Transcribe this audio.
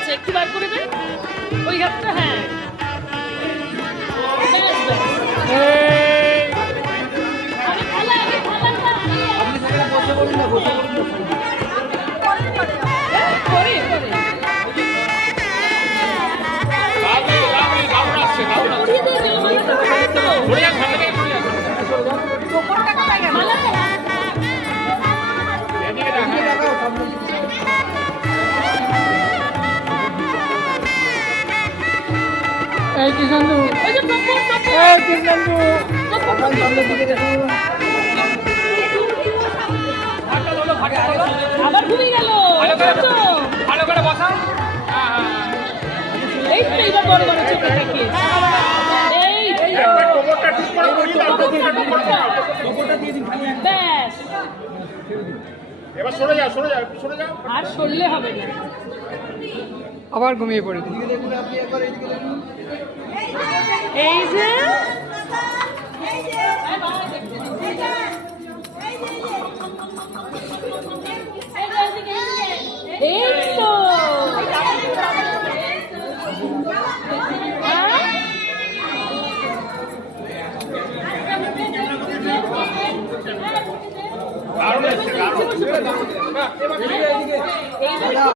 আছে, একটু বার করে দে ওই হাতটা। হ্যাঁ ব্যাস ব্যাস। আগে থালা, আগে থালাটা করে করে উড়িয়ে দিয়ে দিল মালাটা। এই কৃষ্ণান্দু, ওই যে পপর পপর এই কৃষ্ণান্দু, আপনার সামনে দিকে দেখুন। আবার ঘুমিয়ে গেল। ভালো করে বসা। এই তো এইবার বড় বড় চোখে তাকিয়ে। এই ব্যাস। এবার সরে যাও, সরে যাও, সরে যাও। আর সরলে হবে না। আবার ঘুমিয়ে পড়েছে। এই যে এই তো দারুণ এসছে, দারুণ।